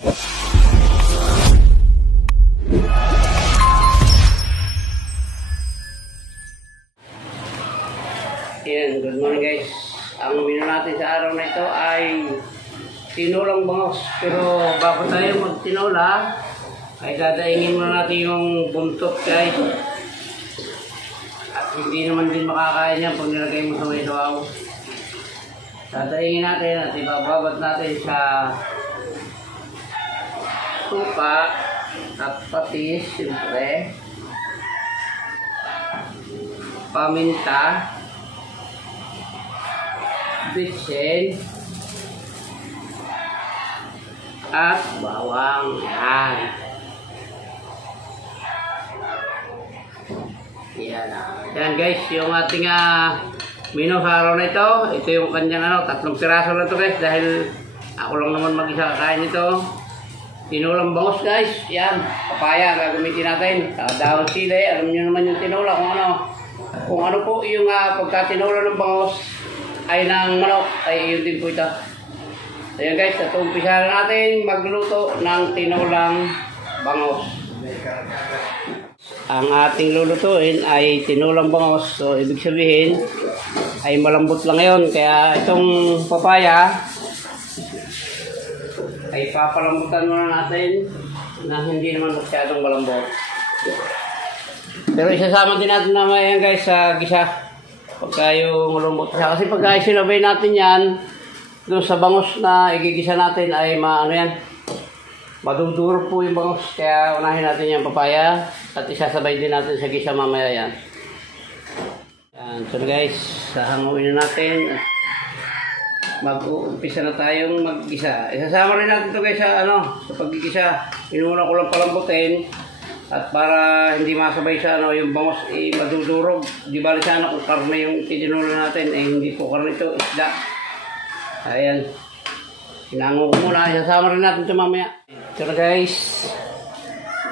Yan, good morning guys. Ang menu natin sa araw na ito ay tinolang bangos. Pero bago tayo magtinola, ay dadaingin muna natin yung buntot guys. At hindi naman din makakain yan pag nilagay mo sa may luaw. Dadaingin natin at ibababat natin sa suka at patis, siyempre. Paminta, bitsin, at bawang. Yan. Yan guys, yung ating menu sa araw na ito. Ito yung kanyang 3 piraso lang ito guys. Dahil ako lang naman mag-isa kakain ito. Tinolang bangos guys. Yan, papaya gagamitin natin. Dahon sili, alam nyo naman yung tinola kung ano po yung pagkatinola ng bangos ay ng manok, ay yun din po ito. So yan guys, at umpisa na natin magluto ng tinolang bangos. Ang ating lulutuin ay tinolang bangos. So ibig sabihin ay malambot lang ngayon. Kaya itong papaya ay papalambutan muna natin na hindi naman masyadong malambot. Pero isasama din natin naman yan guys sa gisa. Pagka yung malambot siya. Kasi pagka sinabay natin yan doon sa bangos na igigisa natin ay madudurog po yung bangos. Kaya unahin natin yung papaya at isasabay din natin sa gisa mamaya yan. Yan. So guys, sahanguin na natin at mag-uumpisa na tayong mag-gisa. Isasama rin natin ito guys sa paggigisa. Inuna ko lang palambutin. At para hindi masabay sa yung bangos madudurog. Di bali sana kung karne yung titinula natin, hindi po karne ito, isda. Ayan. Hinango ko muna, isasama rin natin ito mamaya. Ito na guys,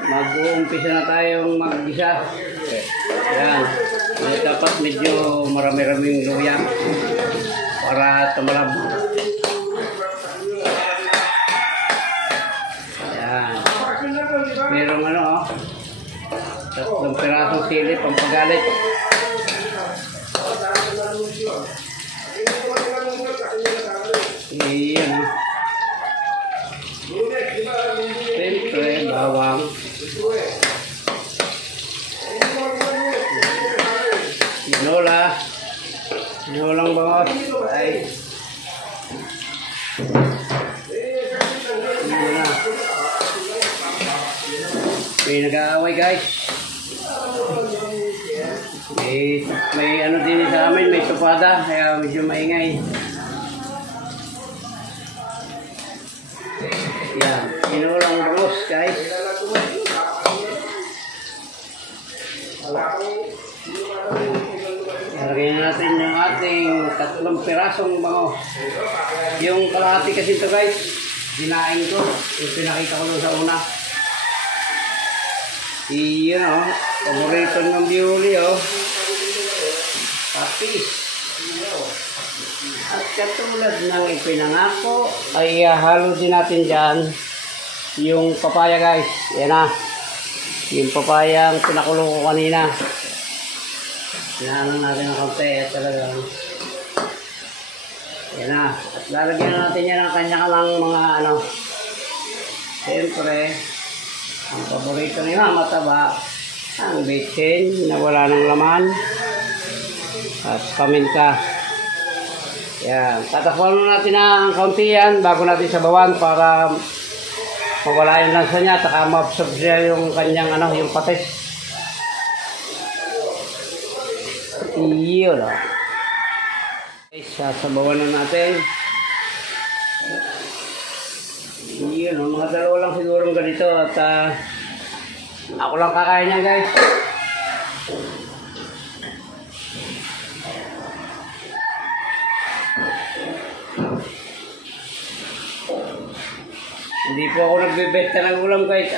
mag-uumpisa na tayong mag-gisa. Ayan. Dapat medyo marami-raming luya para tumalab. Ayan. Merong 3 pirasong sili, pampagalit. Iyan. Siyempre, bawang. Tinolang bangos. Ay. May nag-aaway guys. May din sa amin, may tupada, kaya medyo maingay. Yan, tinolang bangos guys. Lagyan natin yung ating 3 pirasong bangos. Yung kalahati kasi ito guys, dinaing ko. Yung pinakita ko doon sa una. Iyon paborito ng biyuli Papis. At katulad ng ipinangako, ay halo din natin dyan yung papaya guys. Yan na. Yung papaya ang pinakulo ko kanina. Pinahalang natin ng kaunti at talagang yan na. At lalagyan natin yan ng kanya-kanyang mga siyempre, ang paborito nila mataba, ang bitsin na wala ng laman at paminta. Yan, tatakpan natin ang kaunti yan bago natin sabawan para mawala yung lansa niya at saka ma-absorb siya yung kanyang yung patis. Iyon guys, sasabawan na natin. Iyon mga 2 lang siguro ganito at ako lang kakain yan guys. Hindi po ako nagbebenta ng ulam guys.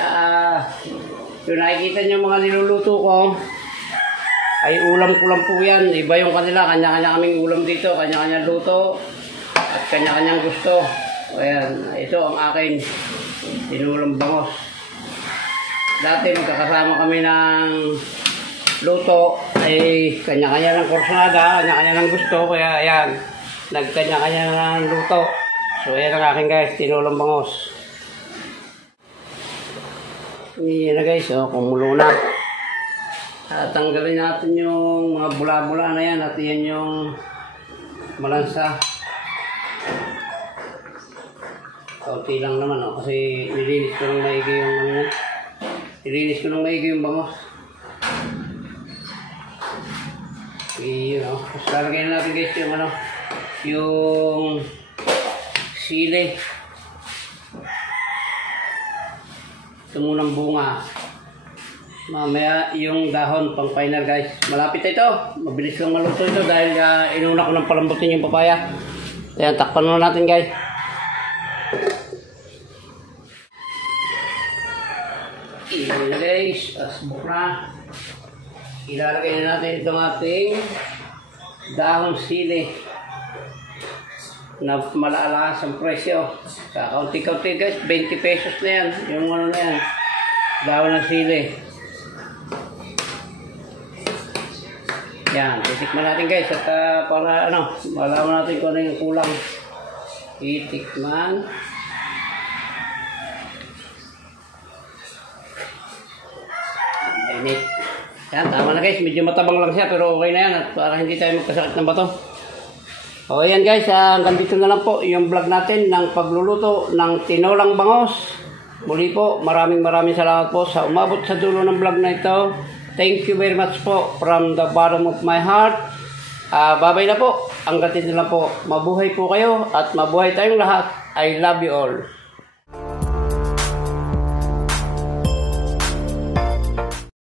Yung nakikita nyo mga niluluto ko ay ulam ko lang po yan. Iba yung kanila, kanya-kanya kaming ulam dito, kanya-kanya luto at kanya-kanyang gusto. Ayan, ito ang akin. tinulang bangos. Dati magkakasama kami ng luto, ay kanya-kanya ng kursunada, kanya-kanya ng gusto, kaya ayan, nagkanya-kanya ng luto. So ayan ang akin guys, tinulang bangos. Yan na guys, kumulo na. Tanggalin natin yung mga bula-bula na yan at yan yung malansa. Kaunti lang naman kasi nilinis ko ng maigi yung ano yan. Nilinis ko ng maigi yung bangos. Yun tapos lalagyan natin guys yung ano, yung sili. Ito munang bunga. Mamaya yung dahon pang final guys. Malapit ito. Mabilis lang maluto ito dahil inuna ko ng palambutin yung papaya. Ayan, takpan muna natin guys. Ayan na guys. Asbuk na. Ilalagay na natin itong ating dahon sili na malaalakas ang presyo. Sa kaunti-kaunti guys, 20 pesos na yan. Yung ano na yan, dahon ng sili. Yan, titikman natin guys at para ano, malaman natin kung ano yung kulang. Titikman. Init. Yan, tama na guys, medyo matabang lang siya pero okay na yan at para hindi tayo magkasakit ng bato. O ayan guys, hanggang dito na lang po yung vlog natin ng pagluluto ng tinolang bangos. Muli po, maraming salamat po sa umabot sa dulo ng vlog na ito. Thank you very much po from the bottom of my heart. Bye-bye na po. Hanggang dito na lang po. Mabuhay po kayo at mabuhay tayong lahat. I love you all.